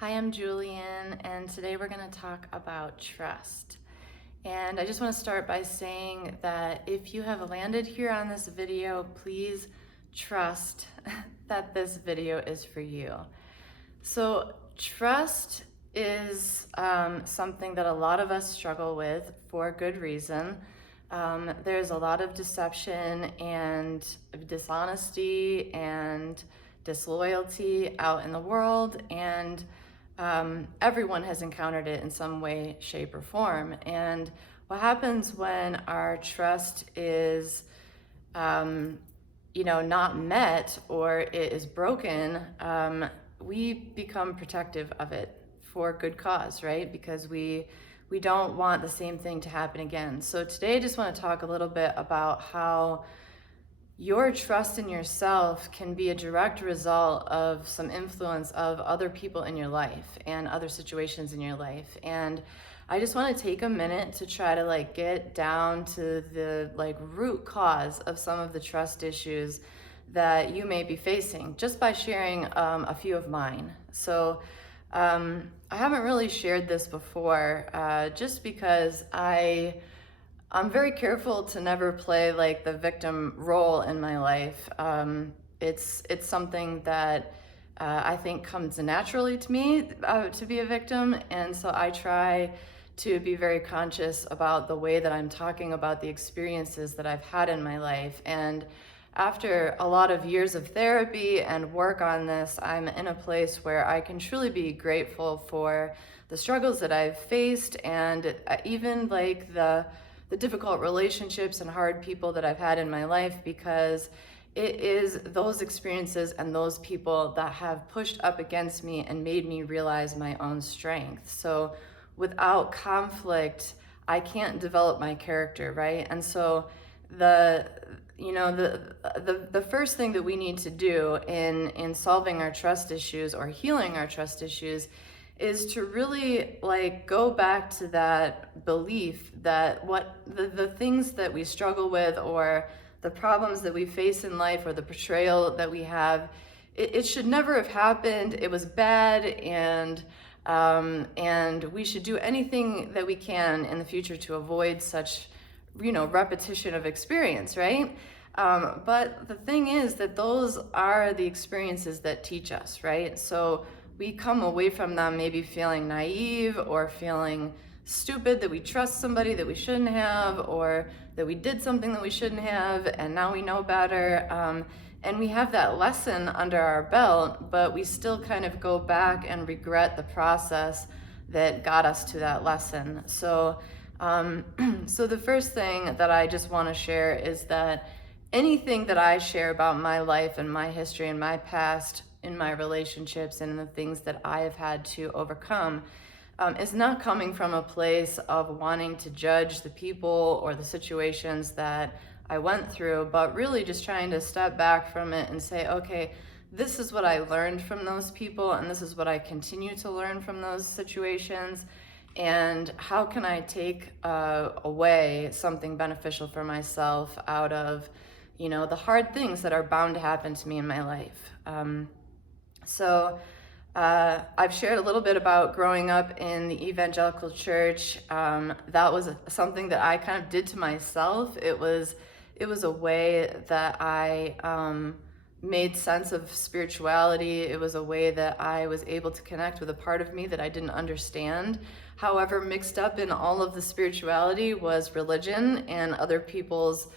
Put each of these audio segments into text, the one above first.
Hi, I'm Julian, and today we're going to talk about trust. And I just want to start by saying that if you have landed here on this video, please trust that this video is for you. So, trust is something that a lot of us struggle with for good reason. There's a lot of deception and dishonesty and disloyalty out in the world, and everyone has encountered it in some way, shape, or form. And what happens when our trust is, not met or it is broken, we become protective of it for good cause, right? Because we don't want the same thing to happen again. So today I just want to talk a little bit about how your trust in yourself can be a direct result of some influence of other people in your life and other situations in your life. And I just want to take a minute to try to get down to the root cause of some of the trust issues that you may be facing just by sharing a few of mine. So I haven't really shared this before just because I'm very careful to never play the victim role in my life. It's something that I think comes naturally to me to be a victim, and so I try to be very conscious about the way that I'm talking about the experiences that I've had in my life. And after a lot of years of therapy and work on this, I'm in a place where I can truly be grateful for the struggles that I've faced, and even the difficult relationships and hard people that I've had in my life, because it is those experiences and those people that have pushed up against me and made me realize my own strength. So without conflict, I can't develop my character, right? And so the first thing that we need to do in solving our trust issues or healing our trust issues is to really go back to that belief that what the things that we struggle with, or the problems that we face in life, or the betrayal that we have, it should never have happened. It was bad, and we should do anything that we can in the future to avoid such repetition of experience, right? But the thing is that those are the experiences that teach us, right? So we come away from them maybe feeling naive or feeling stupid, that we trust somebody that we shouldn't have, or that we did something that we shouldn't have, and now we know better. And we have that lesson under our belt, but we still kind of go back and regret the process that got us to that lesson. So, so the first thing that I just want to share is that anything that I share about my life and my history and my past, in my relationships and the things that I have had to overcome, is not coming from a place of wanting to judge the people or the situations that I went through, but really just trying to step back from it and say, okay, this is what I learned from those people, and this is what I continue to learn from those situations, and how can I take away something beneficial for myself out of the hard things that are bound to happen to me in my life. So I've shared a little bit about growing up in the evangelical church. That was something that I kind of did to myself. It was a way that I made sense of spirituality. It was a way that I was able to connect with a part of me that I didn't understand. However, mixed up in all of the spirituality was religion and other people's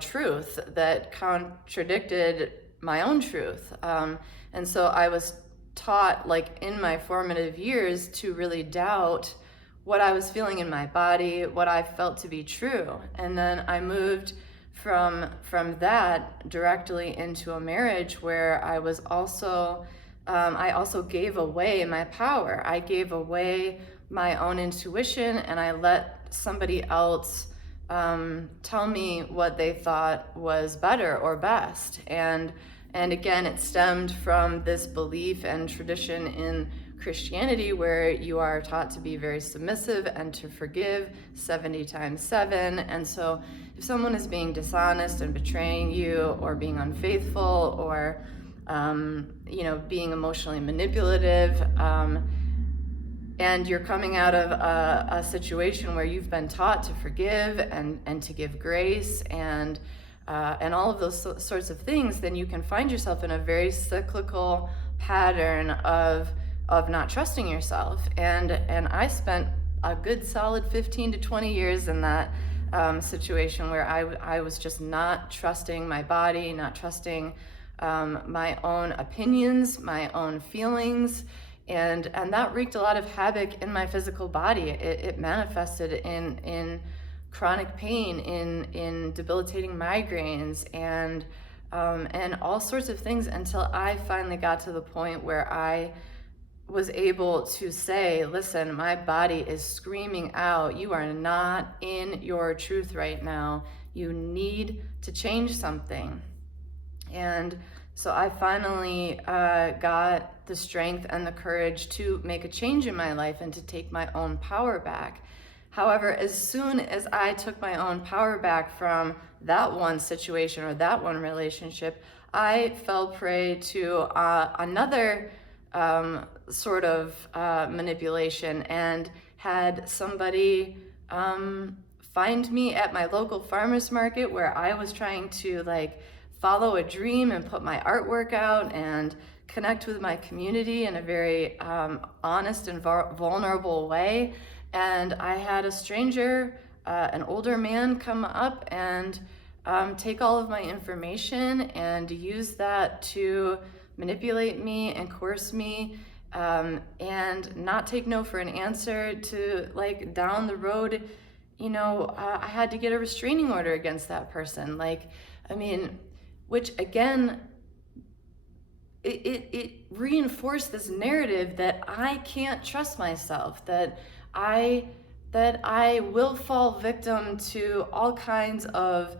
truth that contradicted my own truth. And so I was taught in my formative years to really doubt what I was feeling in my body, what I felt to be true. And then I moved from that directly into a marriage where I was also I also gave away my power. I gave away my own intuition, and I let somebody else tell me what they thought was better or best. And again, it stemmed from this belief and tradition in Christianity where you are taught to be very submissive and to forgive 70 times 7. And so if someone is being dishonest and betraying you, or being unfaithful, or being emotionally manipulative, and you're coming out of a situation where you've been taught to forgive and to give grace and all of those sorts of things, then you can find yourself in a very cyclical pattern of not trusting yourself. And I spent a good solid 15 to 20 years in that situation where I was just not trusting my body, not trusting my own opinions, my own feelings, and that wreaked a lot of havoc in my physical body. It manifested in chronic pain, in debilitating migraines, and all sorts of things, until I finally got to the point where I was able to say, listen, my body is screaming out, you are not in your truth right now. You need to change something. And so I finally got the strength and the courage to make a change in my life and to take my own power back. However, as soon as I took my own power back from that one situation or that one relationship, I fell prey to another sort of manipulation, and had somebody find me at my local farmer's market where I was trying to follow a dream and put my artwork out and connect with my community in a very honest and vulnerable way. And I had a stranger, an older man, come up and take all of my information and use that to manipulate me and coerce me, and not take no for an answer, to down the road, I had to get a restraining order against that person. Which again, it reinforced this narrative that I can't trust myself, that I will fall victim to all kinds of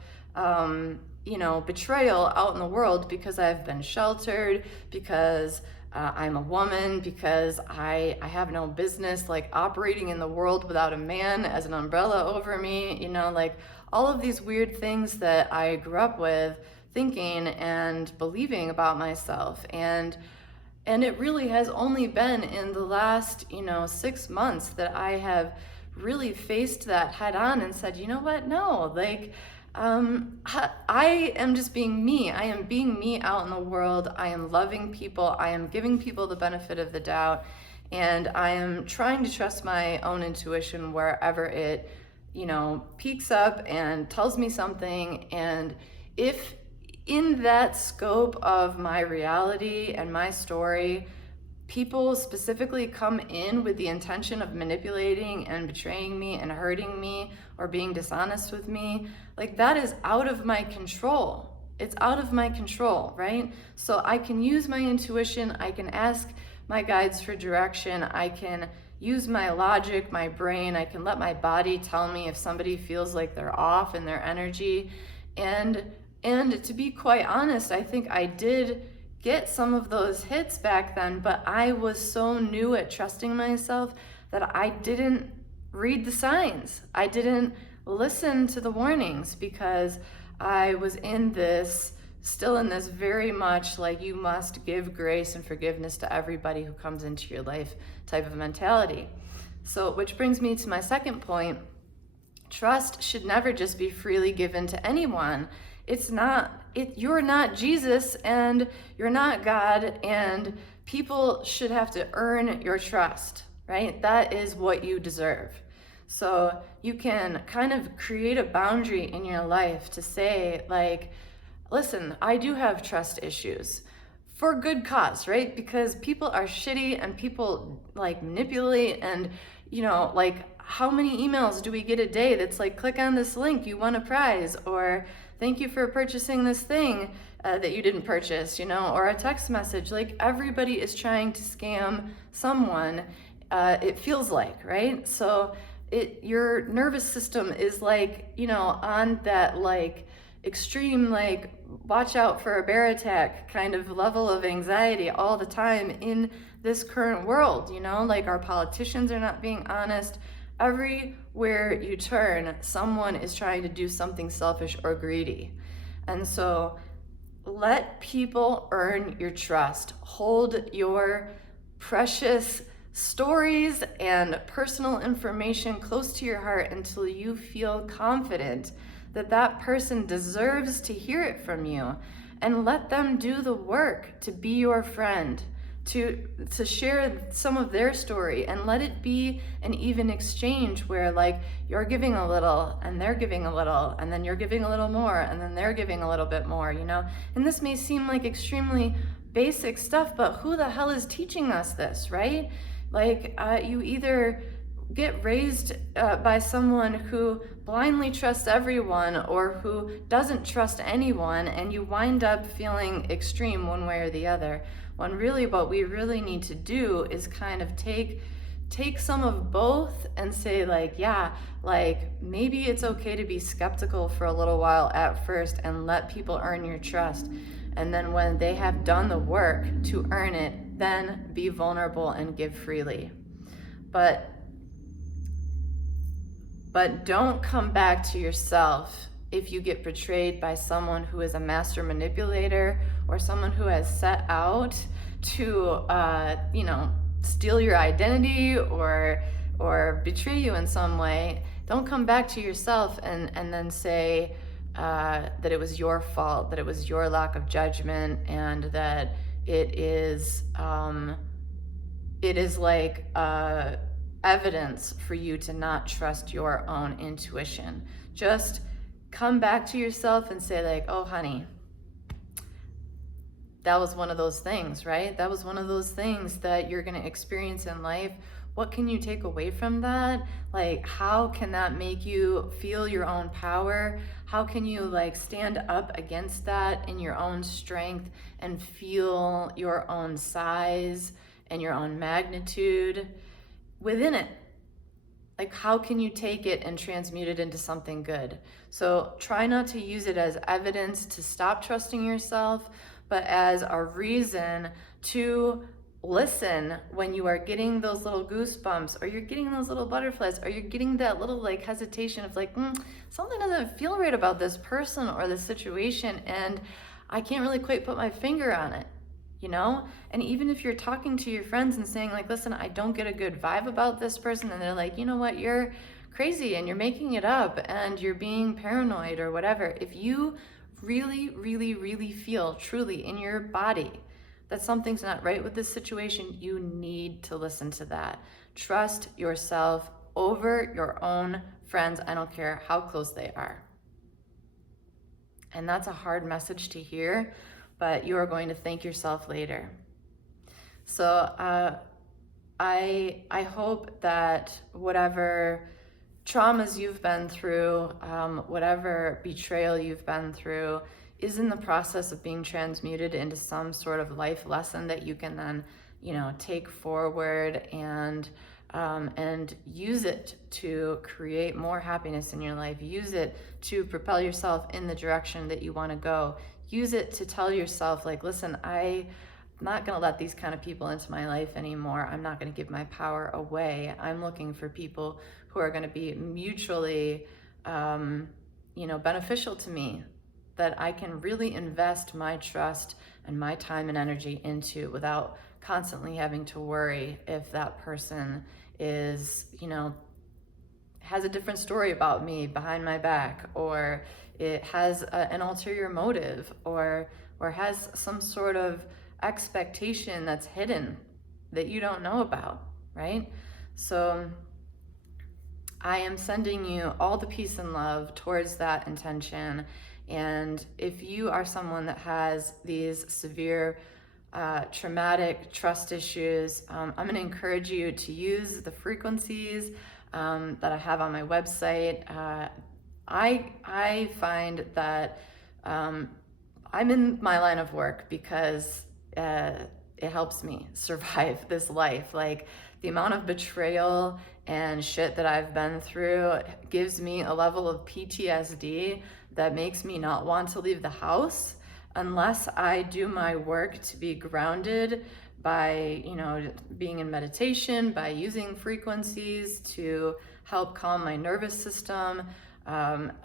betrayal out in the world because I've been sheltered, because I'm a woman, because I have no business operating in the world without a man as an umbrella over me, all of these weird things that I grew up with thinking and believing about myself. And it really has only been in the last 6 months that I have really faced that head on and said, you know what, no, I am just being me. I am being me out in the world. I am loving people. I am giving people the benefit of the doubt. And I am trying to trust my own intuition wherever it, peaks up and tells me something. And if in that scope of my reality and my story, people specifically come in with the intention of manipulating and betraying me and hurting me or being dishonest with me, that is out of my control. It's out of my control, right? So I can use my intuition, I can ask my guides for direction, I can use my logic, my brain, I can let my body tell me if somebody feels like they're off in their energy. And to be quite honest, I think I did get some of those hits back then, but I was so new at trusting myself that I didn't read the signs. I didn't listen to the warnings because I was still in this very much you must give grace and forgiveness to everybody who comes into your life type of mentality. So, which brings me to my second point. Trust should never just be freely given to anyone. You're not Jesus and you're not God, and people should have to earn your trust, right? That is what you deserve. So you can kind of create a boundary in your life to say listen, I do have trust issues for good cause, right? Because people are shitty and people manipulate, and how many emails do we get a day that's click on this link, you won a prize, or thank you for purchasing this thing that you didn't purchase, or a text message. Everybody is trying to scam someone, it feels right? So your nervous system is on that extreme watch out for a bear attack kind of level of anxiety all the time in this current world. Our politicians are not being honest. Everywhere you turn, someone is trying to do something selfish or greedy. And so let people earn your trust. Hold your precious stories and personal information close to your heart until you feel confident that that person deserves to hear it from you, and let them do the work to be your friend, to share some of their story, and let it be an even exchange where like you're giving a little and they're giving a little, and then you're giving a little more and then they're giving a little bit more, you know. And this may seem like extremely basic stuff, but who the hell is teaching us this, right? Like you either get raised by someone who blindly trusts everyone or who doesn't trust anyone, and you wind up feeling extreme one way or the other, when really what we really need to do is kind of take some of both and say like, yeah, like maybe it's okay to be skeptical for a little while at first and let people earn your trust. And then when they have done the work to earn it, then be vulnerable and give freely. But don't come back to yourself if you get betrayed by someone who is a master manipulator or someone who has set out to, steal your identity or betray you in some way. Don't come back to yourself and then say that it was your fault, that it was your lack of judgment, and that it is like evidence for you to not trust your own intuition. Just come back to yourself and say like, oh honey, that was one of those things, right? That was one of those things that you're going to experience in life. What can you take away from that? Like, how can that make you feel your own power? How can you like stand up against that in your own strength and feel your own size and your own magnitude within it? Like, how can you take it and transmute it into something good? So try not to use it as evidence to stop trusting yourself, but as a reason to listen when you are getting those little goosebumps, or you're getting those little butterflies, or you're getting that little like hesitation of like, something doesn't feel right about this person or this situation, and I can't really quite put my finger on it, you know? And even if you're talking to your friends and saying like, listen, I don't get a good vibe about this person, and they're like, you know what, you're crazy and you're making it up and you're being paranoid or whatever. If you really, really, really feel truly in your body that something's not right with this situation, you need to listen to that. Trust yourself over your own friends. I don't care how close they are. And that's a hard message to hear, but you are going to thank yourself later. So I hope that whatever traumas you've been through, whatever betrayal you've been through, is in the process of being transmuted into some sort of life lesson that you can then, take forward and use it to create more happiness in your life. Use it to propel yourself in the direction that you want to go. Use it to tell yourself like, listen, I'm not going to let these kind of people into my life anymore. I'm not going to give my power away. I'm looking for people who are going to be mutually, beneficial to me, that I can really invest my trust and my time and energy into without constantly having to worry if that person is, has a different story about me behind my back, or it has an ulterior motive, or has some sort of expectation that's hidden that you don't know about, right? So I am sending you all the peace and love towards that intention. And if you are someone that has these severe traumatic trust issues, I'm going to encourage you to use the frequencies that I have on my website. I find that I'm in my line of work because it helps me survive this life. Like, the amount of betrayal and shit that I've been through gives me a level of PTSD that makes me not want to leave the house unless I do my work to be grounded by, being in meditation, by using frequencies to help calm my nervous system,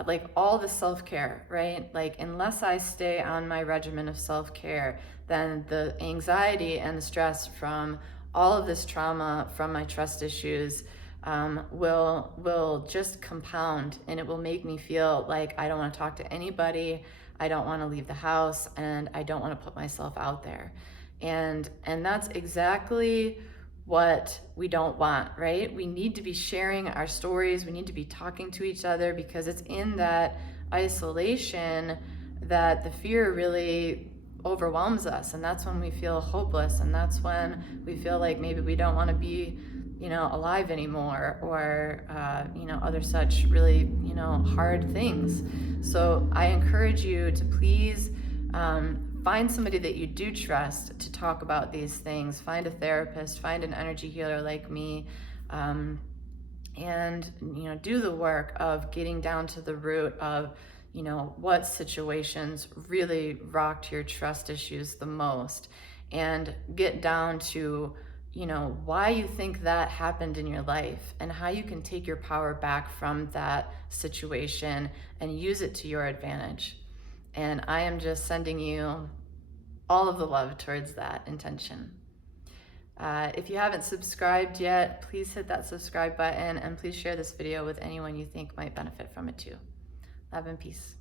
like all the self-care, right? Like unless I stay on my regimen of self-care, then the anxiety and the stress from all of this trauma from my trust issues will just compound, and it will make me feel like I don't want to talk to anybody, I don't want to leave the house, and I don't want to put myself out there. And that's exactly what we don't want, right? We need to be sharing our stories. We need to be talking to each other, because it's in that isolation that the fear really overwhelms us. And that's when we feel hopeless. And that's when we feel like maybe we don't want to be, alive anymore, or, other such really, hard things. So I encourage you to please, find somebody that you do trust to talk about these things. Find a therapist, find an energy healer like me, and do the work of getting down to the root of what situations really rocked your trust issues the most, and get down to why you think that happened in your life, and how you can take your power back from that situation and use it to your advantage. And I am just sending you all of the love towards that intention. If you haven't subscribed yet, please hit that subscribe button, and please share this video with anyone you think might benefit from it too. Love and peace.